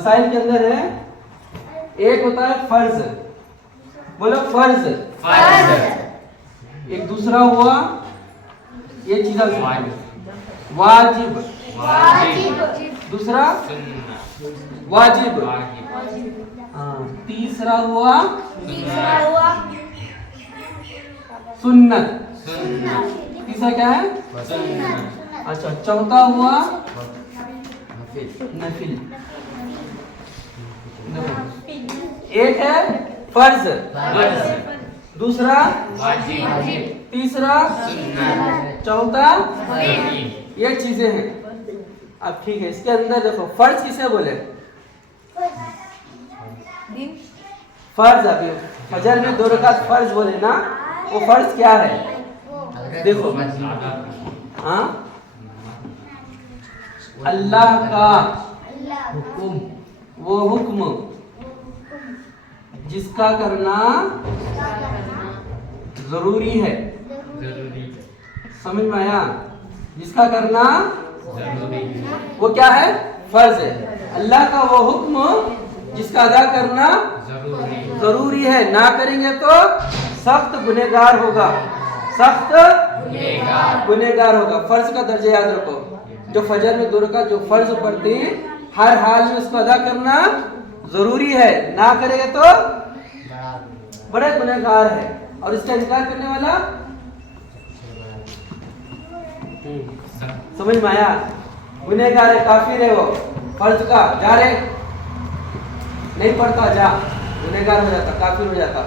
मसाइल के अंदर है, एक होता है फर्ज, बोलो फर्ज, एक दूसरा हुआ ये चीज वाजिब, दूसरा वाजिब, तीसरा हुआ सुन्नत, तीसरा क्या है? अच्छा, चौथा हुआ नफिल। एक है फर्ज, दूसरा वाजिब, तीसरा चौथा, ये चीजें हैं। अब ठीक है, इसके अंदर देखो फर्ज किसे बोले? फर्ज, अभी फजर में 2 रकात फर्ज बोले ना, वो फर्ज क्या है? देखो, हाँ, अल्लाह का हुक्म, वो हुक्म जिसका करना जरूरी है, समझ में आया? जिसका करना वो क्या है? फर्ज है। अल्लाह का वो हुक्म जिसका अदा करना जरूरी है, ना करेंगे तो सख्त गुनहगार होगा, सख्त गुनहगार होगा। फर्ज का दर्जा याद रखो, जो फजर में 2 रकात जो फर्ज पढ़ते हैं, हर हाल में उसको अदा करना जरूरी है, ना करेंगे तो बड़े गुनहगार है। और इसका इनकार करने वाला, समझ में आया? गुनहगार है, काफिर है वो। फर्ज का जा रे, नहीं पढ़ता जा, गुनहगार हो जाता, काफिर हो जाता।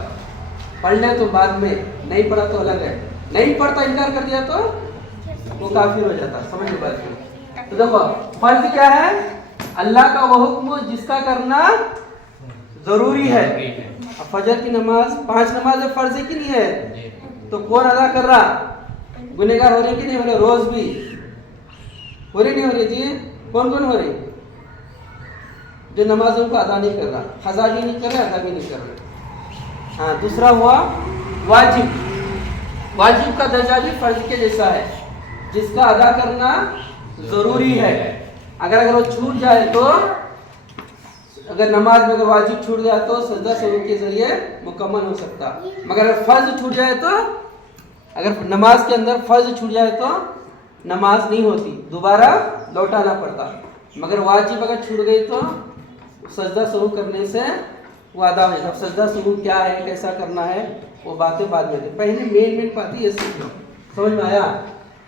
पढ़ ले तो बाद में, नहीं पढ़ा तो अलग है। नहीं पढ़ता, इनकार कर दिया तो वो काफिर हो जाता। समझ लो बात में। तो देखो फर्ज क्या है? अल्लाह का वो हुक्म जिसका करना जरूरी है। अब फजर की नमाज 5 नमाज फर्ज है कि नहीं है? तो कौन अदा कर रहा? गुनहगार हो रहे कि नहीं हो रहे? रोज भी हो रही नहीं हो रही जी? कौन कौन हो रही? जो नमाजों को अदा नहीं कर रहा, खजा भी नहीं कर रहा, अदा भी नहीं कर रहा। हाँ, दूसरा हुआ वाजिब। वाजिब का दर्जा भी फर्ज के जैसा है, जिसका अदा करना जरूरी है। अगर वो छूट जाए तो, अगर नमाज में अगर वाजिब छूट गया तो सजदा सजू के जरिए मुकम्मल हो सकता। मगर अगर फर्ज छूट जाए तो, अगर नमाज के अंदर फर्ज छूट जाए तो नमाज नहीं होती, दोबारा लौटाना पड़ता। मगर वाजिब अगर छूट गई तो सजदा सजू करने से वो अदा हो जाता। सजदा सजू क्या है, कैसा करना है, वो बातें बाद में। पहले मेन बात ये सीख लो, समझ में आया?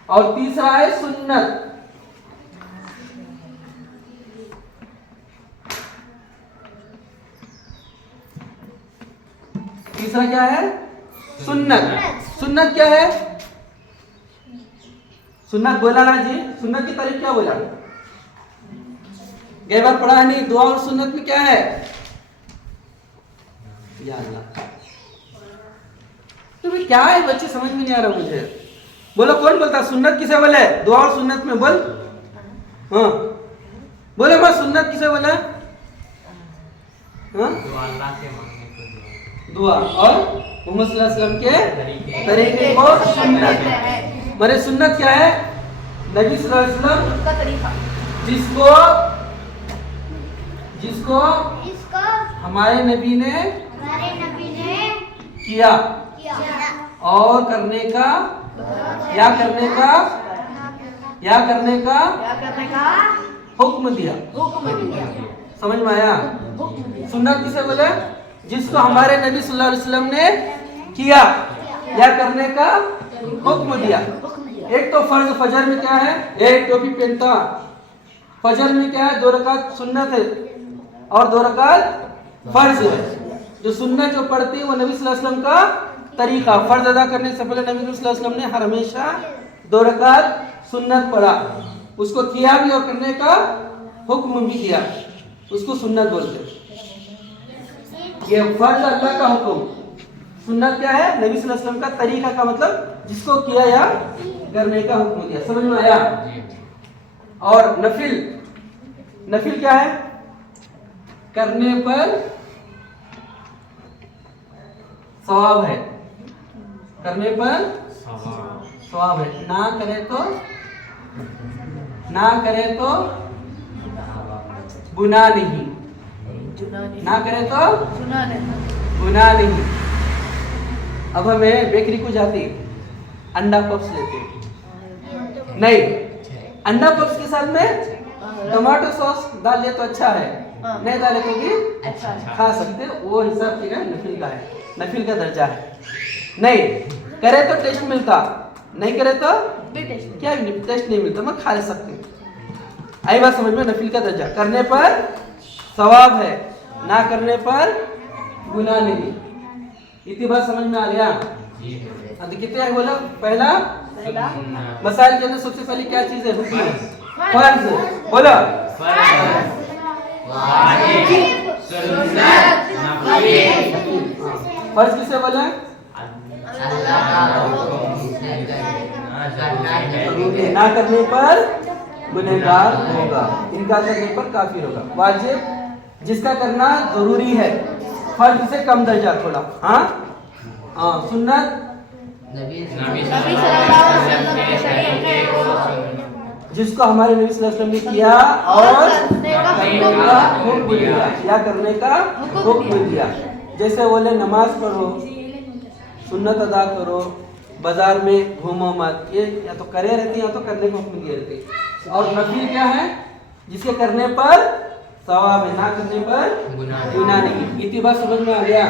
और तीसरा है सुन्नत। तीसरा क्या है? सुन्नत। सुन्नत क्या है? सुन्नत बोला ना जी, सुन्नत की तारीफ क्या बोला? गई बार पढ़ा नहीं? दुआ और सुन्नत में क्या है? या अल्लाह, तो क्या है बच्चे, समझ में नहीं आ रहा मुझे। बोलो कौन बोलता? सुन्नत किसे बोले? दुआ और सुन्नत में बोल। हाँ बोले, मैं सुन्नत किसे बोले? हाँ, दुआ और मोहम्मद सल्लल्लाहु अलैहि वसल्लम के तरीके को सुन्नत। मेरे सुन्नत क्या है? नबी सल्लल्लाहु अलैहि वसल्लम का तरीका, जिसको हमारे नबी ने किया और करने का हुक्म दिया। समझ में आया? सुन्नत किसे बोले? जिसको हमारे नबी सल्लल्लाहु अलैहि वसल्लम ने किया या करने का हुक्म दिया। एक तो फर्ज, फजर में क्या है? एक टोपी पहनता। फजर में क्या है? 2 रकात सुन्नत है और 2 रकात फर्ज है। जो सुन्नत जो पढ़ती है वो नबी सल्लल्लाहु अलैहि वसल्लम का तरीका। फर्ज अदा करने से पहले नबी सल्लल्लाहु अलैहि वसल्लम ने हमेशा 2 रकात सुन्नत पढ़ा, उसको किया भी और करने का हुक्म भी दिया, उसको सुन्नत बोलते हैं। ये फर्ज अल्लाह का हुक्म, सुन्नत क्या है? नबी सल्लल्लाहु अलैहि वसल्लम का तरीका का मतलब जिसको किया या करने का हुक्म दिया। समझ में आया? और नफिल, नफिल क्या है? करने पर सवाब है, करने पर सवाब है, ना करे तो गुनाह नहीं। ना करे तो गुनाह नहीं। अब हमें बेकरी को जाती अंडा पफ्स लेते नहीं, अंडा पफ्स के साथ में टमाटो सॉस डाल ले तो अच्छा है, नहीं डाले तो भी खा सकते, वो हिसाब से नफिल का है, नफिल का दर्जा है। नहीं करे तो टेस्ट मिलता, नहीं करे तो क्या टेस्ट नहीं मिलता, मैं खा ले सकते। आई बात समझ में? नफिल का दर्जा करने पर सवाब है, ना करने पर गुनाह नहीं। इतनी बात समझ में आ गया? कितने हैं बोलो? पहला मसाइल के अंदर सबसे पहले क्या चीज है? हुक्म, फर्ज बोलो। फर्ज किसे बोला? ना करने पर गुनहगार होगा, इनकार करने पर काफिर होगा। वाजिब जिसका करना जरूरी है, फर्ज से कम दर्जा थोड़ा। हाँ सुन्नत जिसको हमारे नबी सल्लल्लाहु अलैहि वसल्लम ने किया और हुक्म दिया, या करने का हुक्म दिया। जैसे बोले नमाज पढ़ो, सुन्नत अदा करो, बाजार में घूमो मत, ये या तो करे रहती है या तो करने को हुक्म दिए रहती। और नफिल क्या है? जिसके करने पर सवाब है, ना करने पर गुनाह नहीं। इतनी बात समझ में आ गया?